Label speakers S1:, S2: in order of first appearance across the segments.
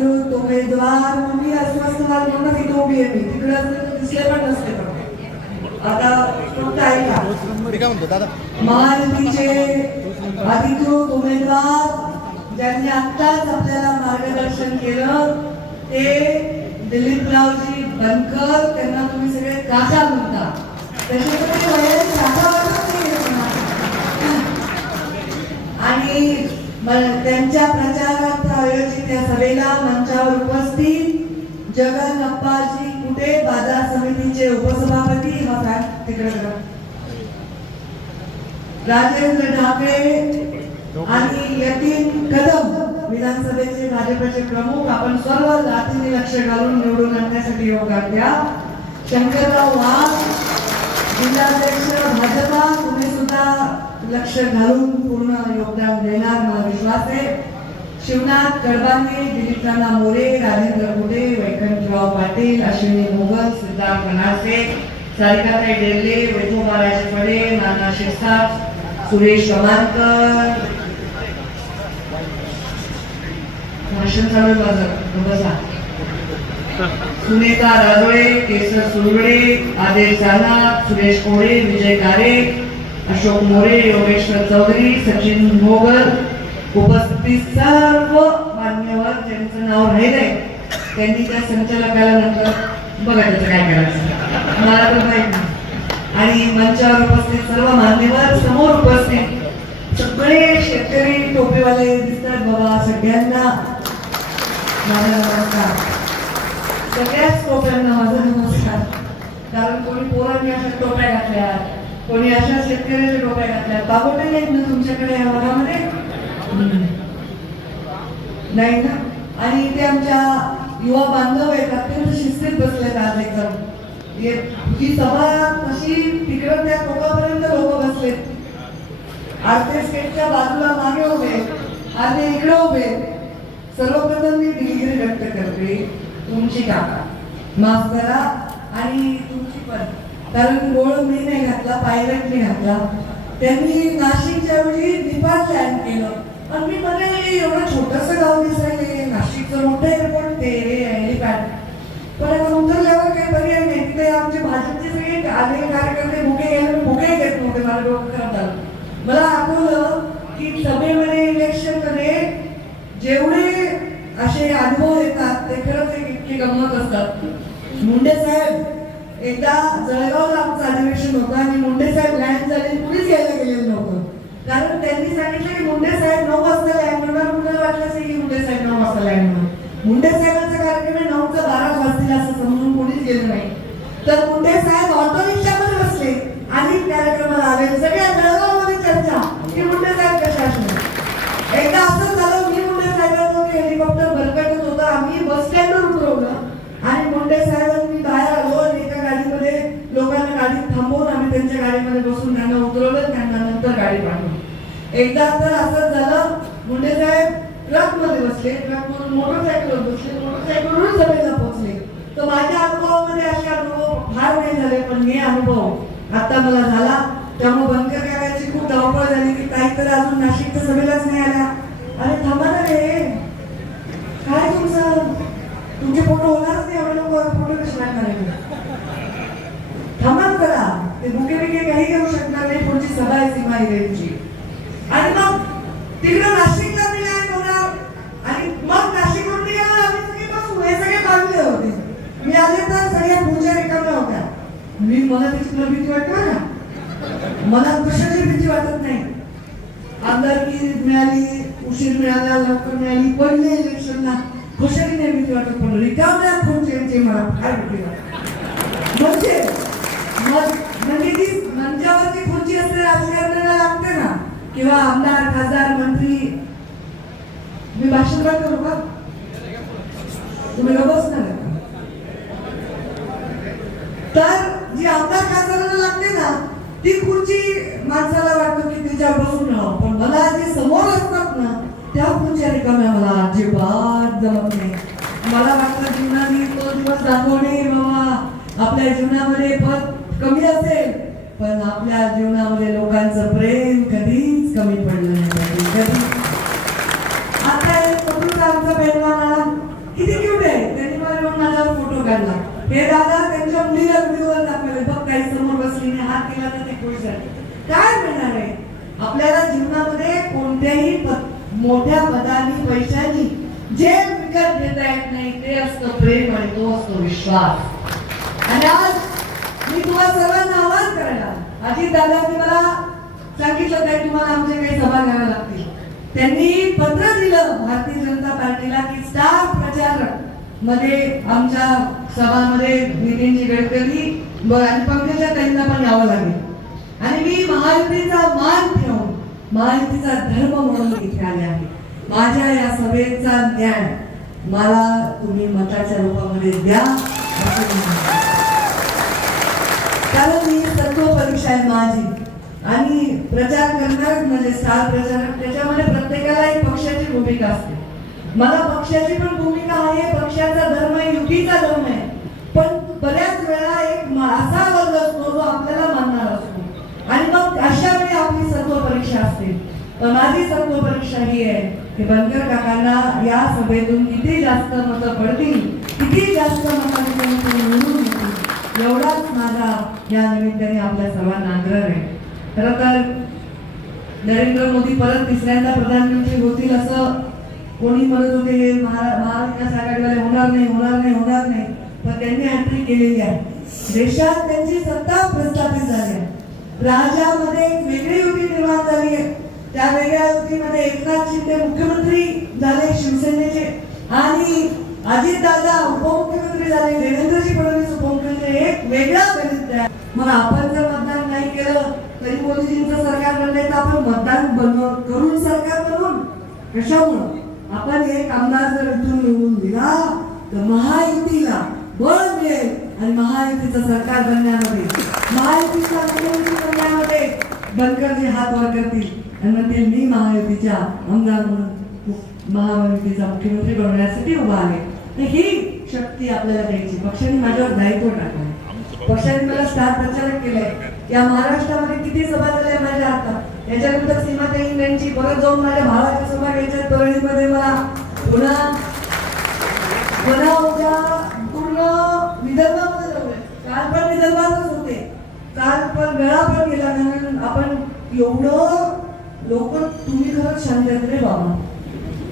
S1: अधिकृत उमेदवार मी अस्वस्थ व्हाल म्हणून इथे उभी आहे मी. तिकडे असले तर दिसले पण नसते पण. आता फक्त ऐका महायुतीचे अधिकृत उमेदवार ज्यांनी आत्ताच आपल्याला मार्गदर्शन केलं ते दिलीपरावजी बनकर त्यांना तुम्ही सगळे काका म्हणता. त्याच्यामध्ये. आणि त्यांच्या प्रचारार्थ आयोजित या सभेला मंचावर उपस्थित जगन अप्पाजी कुटे बाजार समितीचे उपसभापती हा तिकडे राजेंद्र ढाकळे आणि यतीन कदम विधानसभेचे भाजपचे प्रमुख आपण सर्व जातीने लक्ष घालून निवडून आणण्यासाठी योगदान द्या. शंकरराव वाघ जिल्हाध्यक्ष भाजपा तुम्ही सुद्धा लक्ष घालून पूर्ण योगदान देणार मला विश्वास आहे. शिवनाथ कडबांगे दिलीपनाना मोरे राजेंद्र कुटे वैकुंठराव पाटील अश्विनी मोगल सिद्धार्थ गणासे सारिकाताई डेल्ले वैभव फडे नाना शिरसाट सुरेश कमानकर भाषण चालू माझं. बसा सुनीता राजोळे केसर सुरवडे आदेश जाना सुरेश कोळे विजय कारे अशोक मोरे योगेश्वर चौधरी सचिन मोगल उपस्थित सर्व मान्यवर ज्यांचं नाव राहिलंय त्यांनी त्या संचालकाला नंतर बघा त्याचं काय करायचं मला तर माहीत आणि मंचावर उपस्थित सर्व मान्यवर समोर उपस्थित सगळे शेतकरी टोपेवाले दिसतात बाबा सगळ्यांना माझा नमस्कार सगळ्याच टोप्यांना माझा नमस्कार कारण कोणी पोरांनी अशा टोप्या घातल्या कोणी अशा शेतकऱ्याच्या टोप्या घातल्या बाबोटे आहेत ना तुमच्याकडे या भागामध्ये? नाही ना? आणि इथे आमच्या युवा बांधव आहेत अत्यंत शिस्तीत बसलेत आज एकदम. ही सभा कशी तिकडं त्या टोकापर्यंत लोक बसलेत? आरते स्टेटच्या बाजूला मागे उभे आणि इकडे उभे सर्वप्रथम मी दिलगिरी व्यक्त करते तुमची काका माफ करा आणि तुमची पण. कारण गोळ मी नाही घातला पायलटने घातला. त्यांनी नाशिकच्या वेळी दीपात लँड केलं. पण मी म्हणाले एवढं छोटस गाव दिसायला नाशिकचं मोठं एअरपोर्ट ते हेलिपॅड. पण आता उतरल्यावर काही पर्याय नाही. तिथे आमचे भाजपचे सगळे आले कार्यकर्ते भुके गेले भुके घेत नव्हते मला डोकं खराब मला आठवलं की सभेमध्ये इलेक्शनमध्ये जेवढे असे अनुभव येतात ते खरंच एक इतके गंमत असतात. मुंडे साहेब एकदा जळगावला आमचं अधिवेशन होतं आणि मुंडे साहेब लँड झाले कुणीच यायला गेलेलं नव्हतं. कारण त्यांनी सांगितलं की मुंडे साहेब नऊ वाजता लँड होणार कुणाला वाटलं असेल की मुंडे साहेब नऊ वाजता लँड होणार. मुंडे साहेबांचा कार्यक्रम आहे नऊचा बारा वाजतील असं समजून कोणीच गेलं नाही. तर मुंडे साहेब ऑटो रिक्षामध्ये बसले आणि कार्यक्रमाला आले. सगळे एकदा तर असंच झालं मुंडे साहेब ट्रकमध्ये बसले ट्रक मधून मोटरसायकल बसले मोटरसायकलवरून सभेला पोहोचले. तर माझ्या अनुभवामध्ये असे अनुभव फार नाही झाले पण हे अनुभव आता मला झाला. त्यामुळे बनकर काकाची खूप धावपळ झाली की काही तर अजून नाशिकच्या सभेलाच नाही आल्या. अरे थांबा ना रे. काय तुमचं? तुमचे फोटो होणारच नाही एवढे लोक फोटो कसे लागणार थांबा करा ते बुके बिके काही करू शकणार नाही पुढची सभा आहे सीमा हिरेंची. आणि मग तिकडे नाशिकला मी लँड होणार आणि मग नाशिकवरून निघाला आम्ही सगळे बसू हे सगळे बांधले होते. मी आले तर सगळ्या पूजा रिकाम्या होत्या. मी मला त्याची तुला भीती वाटते ना मला कशाची भीती वाटत नाही. आमदारकी मिळाली उशीर मिळाला लवकर मिळाली पडले इलेक्शनला. कशाची नाही भीती वाटत पण रिकाम्या खुर्च्यांची मला फार भीती वाटत. म्हणजे मग- म्हणजे ती म्हणजे मंचावरती खुर्ची असते राजकारणाला लागते ना. किंवा आमदार खासदार मंत्री मी भाषण काय करू का? तुम्ही गप्प बसणार तर जी आमदार खासदाराला लागते ना ती खुर्ची माणसाला वाटतो की तिच्या बसून राहावं पण मला जे समोर असतात ना त्या खुर्च्या रिकाम्या मला अजिबात जमत नाही. मला वाटतं जीवनाने तो दिवस दाखवणे बाबा आपल्या जीवनामध्ये पद कमी असेल पण आपल्या जीवनामध्ये लोकांचं प्रेम कधी कधीच कमी पडलं नाही पाहिजे कधी आता हे फोटोचा आमचा पहिलवान आला किती क्यूट आहे. त्यांनी मला येऊन माझा फोटो काढला. हे दादा त्यांच्या मुलीला व्हिडिओवर दाखवले. बघ काही समोर बसलीने हात केला तर ते खुश झाले. काय मिळणार आहे? आपल्याला जीवनामध्ये कोणत्याही मोठ्या पदानी पैशानी जे विकत घेता येत नाही ते असतं प्रेम आणि तो असतो विश्वास. आणि आज मी तुम्हाला सर्वांना आवाज करायला अजित दादांनी मला सांगितलं काय तुम्हाला आमचे काही सभा घ्याव्या लागतील. त्यांनी पत्र दिलं भारतीय जनता पार्टीला की स्टार प्रचारकमध्ये आमच्या सभामध्ये नितीनजी गडकरी आणि पंकजा त्यांना पण यावं लागेल. आणि मी महायुतीचा मान ठेवून महायुतीचा धर्म म्हणून इथे आले आहे. माझ्या या सभेचा ज्ञान मला तुम्ही मताच्या रूपामध्ये द्या कारण मी कारण ही तत्व परीक्षा आहे माझी. आणि प्रचार करणार म्हणजे स्टार प्रचारक त्याच्यामध्ये प्रत्येकाला एक पक्षाची भूमिका असते. मला पक्षाची पण भूमिका आहे पक्षाचा धर्म आहे युतीचा धर्म आहे. पण बऱ्याच वेळा एक असा वर्ग असतो जो आपल्याला मानणार असतो. आणि मग अशा वेळी आपली सर्व परीक्षा असते. पण माझी सर्व परीक्षा ही आहे की बनकर काकांना या सभेतून किती जास्त मतं पडतील किती जास्त मतांनी निवडून येतील एवढाच माझा या निमित्ताने आपल्या सर्वांना आग्रह आहे. खरं तर नरेंद्र मोदी परत तिसऱ्यांदा प्रधानमंत्री होतील असं कोणी म्हणत होते हे महा- महाविकास आघाडीवाले होणार नाही होणार नाही होणार नाही. पण त्यांनी हॅट्रिक केलेली आहे. देशात त्यांची सत्ता प्रस्थापित झाली आहे. राज्यामध्ये एक वेगळी युती निर्माण झाली आहे. त्या वेगळ्या युतीमध्ये एकनाथ शिंदे मुख्यमंत्री झाले शिवसेनेचे. आणि अजितदादा उपमुख्यमंत्री झाले देवेंद्रजी फडणवीस उपमुख्यमंत्री. एक वेगळा गणित आहे मग आपण जर मतदान नाही केलं तरी मोदीजींचं सरकार बनलंय तर आपण मतदान बनवून करून सरकार बनवून कशामुळं? आपण एक आमदार जर इथून निवडून दिला तर महायुतीला बळ मिळेल आणि महायुतीचं सरकार बनण्यामध्ये महायुतीच्या मुख्यमंत्री बनण्यामध्ये बनकरजी हात वर करतील. आणि म्हणतील मी महायुतीच्या आमदार म्हणून महायुतीचा मुख्यमंत्री बनवण्यासाठी उभा आहे. तर ही शक्ती आपल्याला द्यायची. पक्षाने माझ्यावर दायित्व टाकलं पक्षाने मला स्टार प्रचारक केलंय. या महाराष्ट्रामध्ये किती सभा झाल्या माझ्या आता याच्यानंतर सीमाताई यांची परत जाऊन माझ्या भावाच्या सभा घ्यायच्या तळणीमध्ये मला पुन्हा उद्या पूर्ण विदर्भामध्ये जाऊया. काल पण विदर्भातच होते. काल पण वेळा पण गेला कारण आपण एवढं लोक तुम्ही खरंच शांत रे बाबा.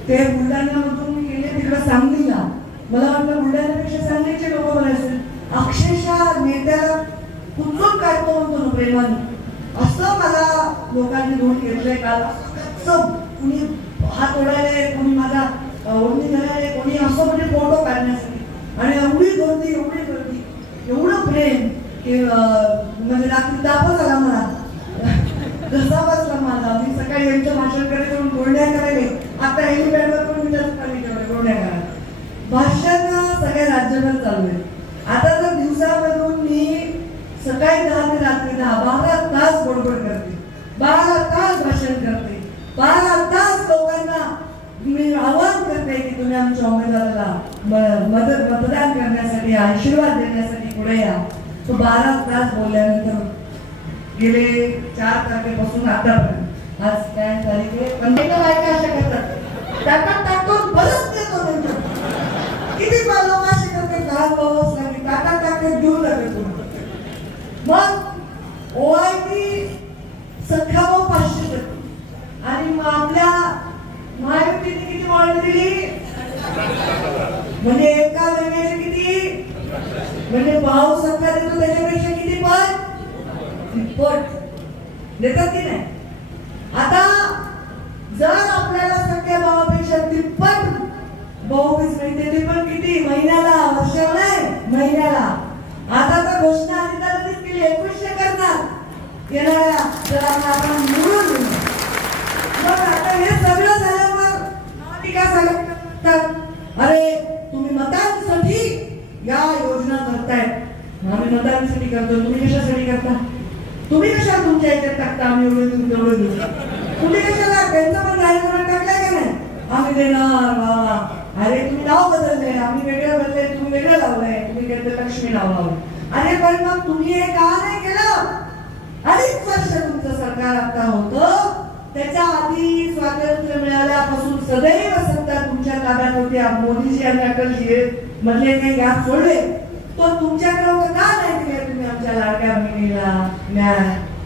S1: ते बुलढाण्यामधून मी गेले तिकडे सांगलीला. मला वाटलं बुलढाण्यापेक्षा सांगलीचे लोक बरे असेल अक्षरशः नेत्याला कुठून काय करून तो प्रेमाने असं मला लोकांनी दोन घेतलंय काल. असं कुणी हात ओढायले कोणी माझा ओढणी धरायले कोणी असं म्हणजे फोटो काढण्यासाठी. आणि एवढी गर्दी एवढी गर्दी एवढं प्रेम की अं, म्हणजे रात्री तापच आला मला. घसा बसला माझा मी सकाळी यांचं भाषण करायचं म्हणून बोलण्या करायले. आता हेलिपॅडवर पण मी जास्त पाणी बोलण्या करायला. भाषण सगळ्या राज्यभर चालू आहे. आता सकाळी दहा ते रात्री दहा बारा तास बडबड करते. बारा तास भाषण करते. बारा तास लोकांना मी आवाहन करते की तुम्ही आमच्या उमेदवाराला मदत मतदान करण्यासाठी आशीर्वाद देण्यासाठी पुढे या. तो बारा तास बोलल्यानंतर गेले चार तारखेपासून आतापर्यंत. आज काय तारीख आहे? पण एका बायका अशा करतात त्याचा टाकून परत देतो त्यांच्या किती लोक असे करते लहान पाऊस लागली टाकत टाकत घेऊन लागले तुम्हाला मग ओआयटी सख्खाभाऊ पाचशे टक्के आणि मग आपल्या महायुतीने किती वाढ दिली? म्हणजे एका महिन्याचे किती? म्हणजे भाऊ सख्खा देतो त्याच्यापेक्षा किती पट तिप्पट. देतात की नाही? आता जर आपल्याला सख्या भावापेक्षा तिप्पट भाऊबीज मिळते ते पण किती? महिन्याला वर्षाला नाही महिन्याला. आता तर घोषणा अधिकाऱ्यांनीच केली एकवीसशे करणार येणाऱ्या जणांना आपण निवडून देऊ. मग आता हे सगळं झाल्यावर महाविकास आघाडी अरे तुम्ही मतांसाठी या योजना करताय. आम्ही मतांसाठी करतो तुम्ही कशासाठी करता? तुम्ही कशा तुमच्या याच्यात टाकता? आम्ही एवढे तुम्ही तेवढं देऊ तुम्ही कशाला त्यांचं पण जाहीरनामा टाकलाय का नाही? आम्ही देणार बाबा वा. अरे तुम्ही नाव बदललंय आम्ही वेगळं बदललंय तुम्ही वेगळं लावलंय. तुम्ही काहीतरी लक्ष्मी नाव लावलं अरे पण मग तुम्ही हे का अडीच वर्ष तुमचं सरकार आता होतं. त्याच्या आधी स्वातंत्र्य मिळाल्यापासून सदैव सत्ता तुमच्या ताब्यात होती. मोदीजी आणि अटलजी मधले काही गॅप सोडले तो तुमच्याकडे का नाही दिले तुम्ही आमच्या लाडक्या बहिणीला न्याय.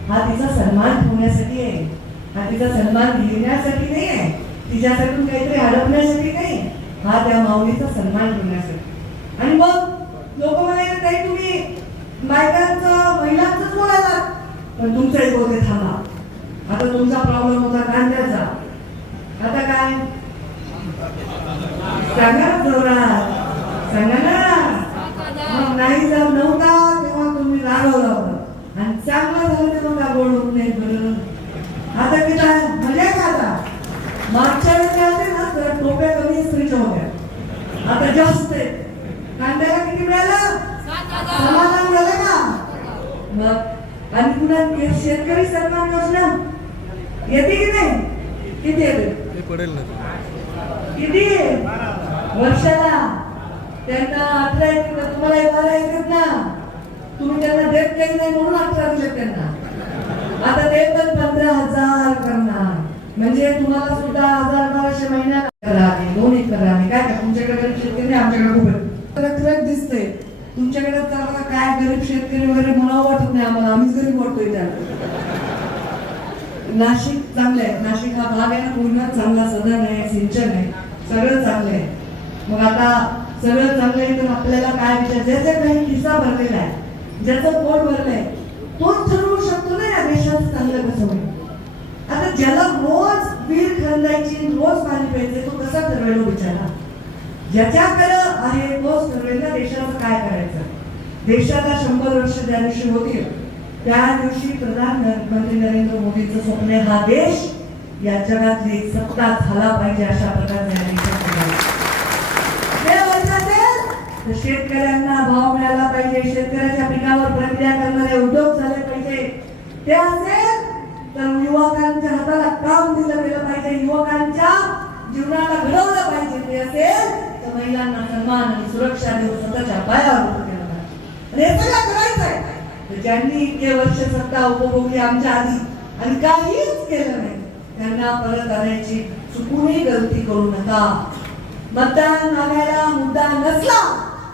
S1: हा तिचा सन्मान ठेवण्यासाठी आहे. हा तिचा सन्मान घेण्यासाठी नाही आहे. तिच्याकडून काहीतरी हडपण्यासाठी नाही. हा त्या माऊलीचा सन्मान ठेवण्यासाठी आणि मग लोक म्हणाले ताई तुम्ही बायकांचं महिलांचंच बोलायला पण तुमचं एक होते थांबा. आता तुमचा प्रॉब्लेम होता कांद्याचा. आता काय? सांगा जोरात सांगा ना. मग नाही जर नव्हता तेव्हा तुम्ही रागवला होता. आणि चांगला झालं तेव्हा का गोड होत नाही बरं? आता किती? मजा आहे का आता? मागच्या वेळेस होते ना तर टोप्या कमी स्त्रीच्या होत्या. आता जास्त आहे. कांद्याला किती मिळालं? समाधान झालं का? मग आणि पुन्हा ते शेतकरी सन्मान योजना येते की नाही? किती येते?
S2: ते पडेल ना
S1: किती? वर्षाला. त्यांना अठरा येते ना तुम्हाला बारा येतात ना. तुम्ही त्यांना देत काही नाही म्हणून अठरा दिले त्यांना. आता ते पण पंधरा हजार करणार. म्हणजे तुम्हाला सुद्धा हजार बाराशे महिन्यात करा दोन्ही करा काय तुमच्याकडे शेतकरी नाही, आमच्याकडे खूप तर खरंच दिसतंय. तुमच्याकडे चालला काय गरीब शेतकरी वगैरे मला वाटत नाही आम्हाला. आम्हीच गरीब वाटतोय त्या. नाशिक चांगलं आहे नाशिक हा भाग आहे ना पूर्ण चांगला सदन आहे सिंचन आहे. सगळं चांगलं आहे मग आता सगळं चांगलं आहे तर आपल्याला काय विचार? ज्याचा काही किस्सा भरलेला आहे ज्याचं पोट भरलंय तोच ठरवू शकतो ना या देशात चांगलं कसं होईल? आता ज्याला रोज वीर खंदायची रोज पाणी प्यायचे तो कसा ठरवेल हो विचारा बिचारा ज्याच्याकडं आहे तोच ठरवेल ना देशाचं काय करायचं? देशाला शंभर वर्ष ज्या दिवशी होतील त्या दिवशी प्रधानमंत्री नरेंद्र मोदींचं स्वप्न आहे हा देश या जगातली सत्ता झाला पाहिजे अशा प्रकारचे शेतकऱ्यांना भाव मिळाला पाहिजे शेतकऱ्याच्या पिकावर प्रक्रिया करणारे उद्योग झाले पाहिजे. ते असेल तर युवकांच्या हाताला काम दिलं गेलं पाहिजे युवकांच्या जीवनाला घडवलं पाहिजे ते असेल त्या महिलांना सन्मान आणि सुरक्षा देऊन स्वतःच्या पायावर उभं केलं पाहिजे आणि हे सगळं करायचं आहे. ज्यांनी इतके वर्ष सत्ता उपभोगली आमच्या आधी आणि काहीच केलं नाही त्यांना परत आणायची चुकूनही गलती करू नका. मतदान मागायला मुद्दा नसला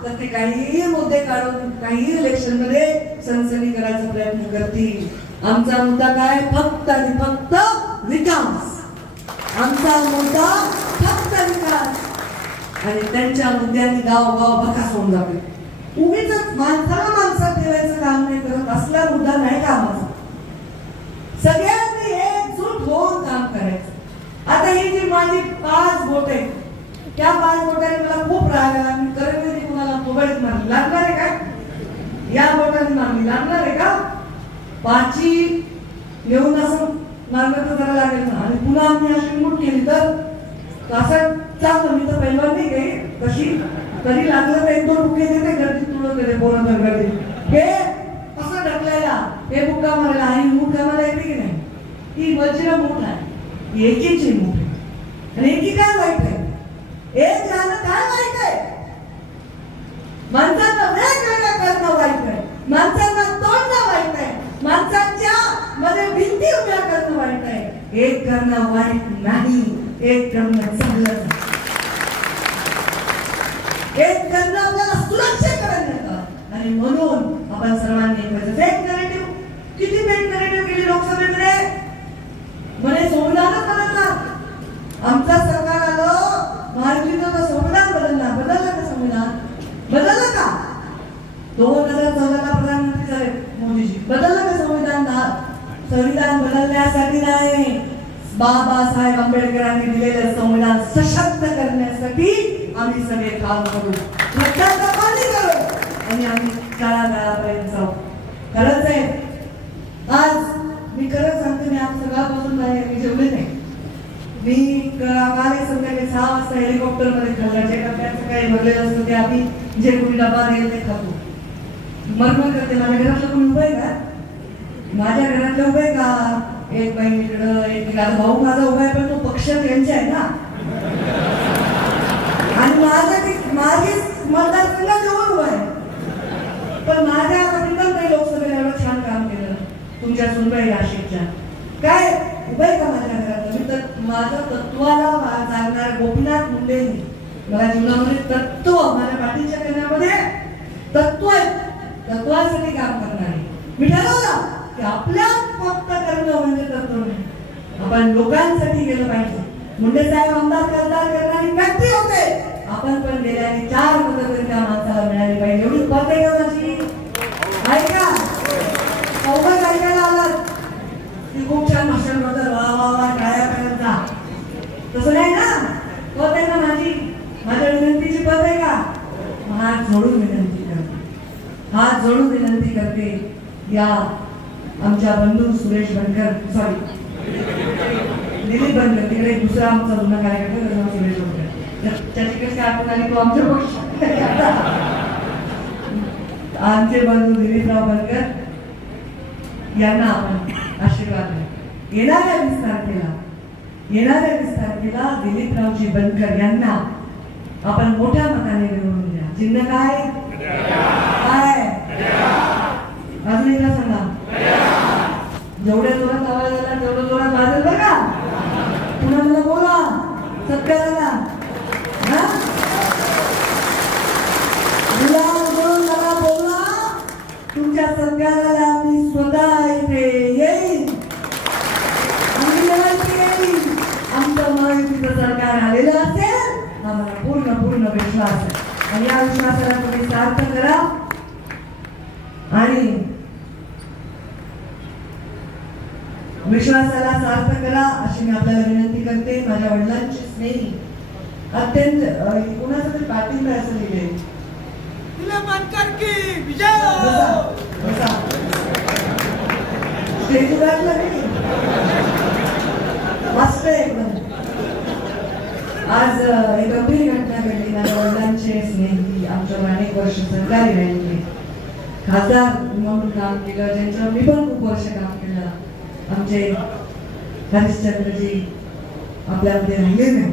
S1: तर ते काहीही मुद्दे काढून काही इलेक्शनमध्ये सनसनी करायचा प्रयत्न करतील. आमचा मुद्दा काय? फक्त आणि फक्त विकास. आमचा मुद्दा फक्त विकास. आणि त्यांच्या मुद्द्यांनी गाव बकास होऊन जाते उगीच माणसाला माणसात ठेवायचं काम नाही करत असला मुद्दा नाही कामाचा. सगळ्यांनी एकजूट होऊन काम करायचं. आता ही जी माझी पाच बोट आहे त्या पाच बोटाने मला खूप राग आला. मी करत कुणाला मोबाईल मारली. लागणार आहे का? या बोटाने मारली. लागणार आहे का? पाची येऊन असं मारलं तर जरा लागेल. ना आणि पुन्हा आम्ही अशी मूठ केली तर? असं चालतं मी तर पहिला नाही काही तशी तरी लागलं तर एक दोन बुके देते गर्दी तुळं देते पोरं तर गर्दी हे असं ढकलायला हे बुक्का मारायला आणि मूठ कामाला येते की नाही? ती वज्र मूठ आहे. ही एकीची मूठ आहे. आणि एकी काय वाईट आहे? एक झालं काय वाईट आहे? माणसांना वेगवेगळं करणं वाईट आहे. माणसांना तोडणं वाईट आहे. माणसांच्या मध्ये भिंती उभ्या करणं वाईट आहे. एक करणं वाईट नाही. एक करणं चांगलं आणि म्हणून आपण सर्वांनी फेक नरेटिव्ह किती फेक नरेटिव्ह केली लोकसभेमध्ये? म्हणे संविधानच बदलणार. आमचं सरकार आलं महाराष्ट्र संविधान बदलणार. बदललं का संविधान? बदललं का? दोन हजार चौदाला प्रधानमंत्री झाले मोदीजी. बदललं का संविधान? संविधान बदलण्यासाठी नाही. बाबासाहेब आंबेडकरांनी दिलेलं संविधान सशक्त करण्यासाठी आम्ही सगळे काम करू. प्रत्यार्पण करू. आणि आम्ही काळाकाळापर्यंत जाऊ. खरंच आहे. आज मी खरंच सांगते मी आज सकाळपासून बाहेर मी जेवले नाही. मी क- काल संध्याकाळी सहा वाजता हेलिकॉप्टरमध्ये खाल्ला जे डब्याचं काही भरलेलं असतं ते आम्ही जे कोणी डबा देईल ते खातो. मरमर करते. माझ्या घरातलं कोणी उभं आहे का? माझ्या घरातलं उभं आहे का? एक बाई इकडं एक भाऊ माझा उभा आहे पण तो पक्ष त्यांचा आहे ना. आणि माझा ती- माझी मतदारसंघात जवळ उभा आहे पण माझ्या आता प्रीतम ताई लोकसभेला एवढं छान काम केलं तुमच्या सुनबाई नाशिकच्या. काय? उभय का माझ्या घरात? मी तर माझं तत्वाला सांगणार गोपीनाथ मुंडेंनी. मला जीवनामध्ये तत्व माझ्या पाठीच्या कण्यामध्ये तत्व आहे. तत्वासाठी काम करणार. मी ठरवलं की आपल्या फक्त करणं म्हणजे तत्व नाही. आपण लोकांसाठी गेलं पाहिजे. मुंडे साहेब आमदार खासदार करणारी व्यक्ती होते. आपण पण गेल्याने चार मदत तरी त्या माणसाला मिळाली पाहिजे. एवढी पद घेऊन का माझी. ऐका चौघच ऐकायला आलात की खूप छान भाषण करतात वा वा वा टाळ्या करायचा तसं नाही ना पद आहे ना माझी माझ्या विनंतीची पद आहे का हात जोडून विनंती करते हात जोडून विनंती करते या आमच्या बंधू सुरेश बनकर सॉरी दिलीप बनकर तिकडे दुसरा आमचा जुना कार्यकर्ता त्याचं नाव सुरेश बनकर. त्याच्याकडे त्याची आली? तो आमच्या पक्षात आमचे बंधू दिलीपराव बनकर यांना आपण आशीर्वाद येणाऱ्या वीस तारखेला येणाऱ्या वीस तारखेला दिलीपरावजी बनकर यांना आपण मोठ्या मताने निवडून द्या. चिन्ह काय? काय? अजून एकदा सांगा. जेवढ्या जोरात आवाज आला तेवढ्या जोरात वाजेल बघा. पुन्हा मला बोला? सत्काराला हा? बोला तुमच्या सत्काराला मी स्वतः इथे येईल. आम्ही विनंती आमचं महायुतीचं सरकार आलेलं असेल आम्हाला पूर्ण पूर्ण विश्वास आहे. आणि या विश्वासाला तुम्ही सार्थ करा. आणि विश्वासाला सार्थ करा अशी मी आपल्याला विनंती करते. माझ्या वडिलांची स्नेही. अत्यंत कोणाचं तरी आहे असं लिहिले मस्त एकदम. आज एक गंभीर घटना घडली. माझ्या वडिलांचे स्नेही आमच्यावर अनेक वर्ष सहकारी राहिले खासदार म्हणून काम केलं ज्यांच्यावर मी पण खूप वर्ष काम आमचे हरिश्चंद्रजी आपल्यामध्ये राहिले नाही.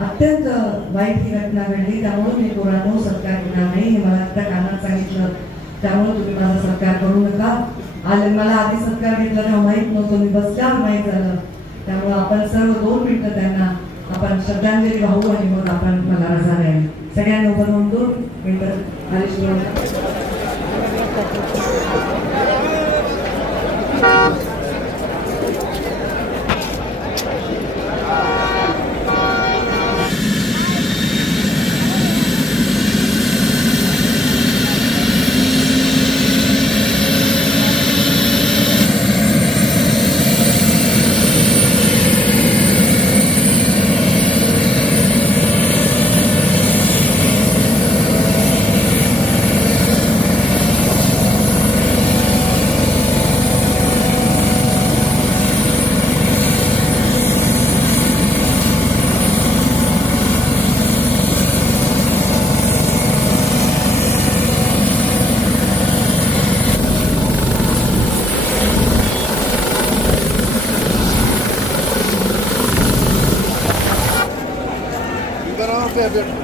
S1: अत्यंत वाईट ही घटना घडली. त्यामुळे मी कोणानो सत्कार केला नाही. हे मला आता कानात सांगितलं. त्यामुळे तुम्ही माझा सत्कार करू नका. आले मला आधी सत्कार घेतला. तेव्हा माहीत नव्हतं. मी बसल्यावर माहीत झालं. त्यामुळे आपण सर्व दोन मिनिटं त्यांना आपण श्रद्धांजली वाहू आणि मग आपण मला रजा द्यावी. सगळ्यांनी उभं होऊन दोन मिनिटं हरीश बोला.
S3: इधर आओ पे बेटा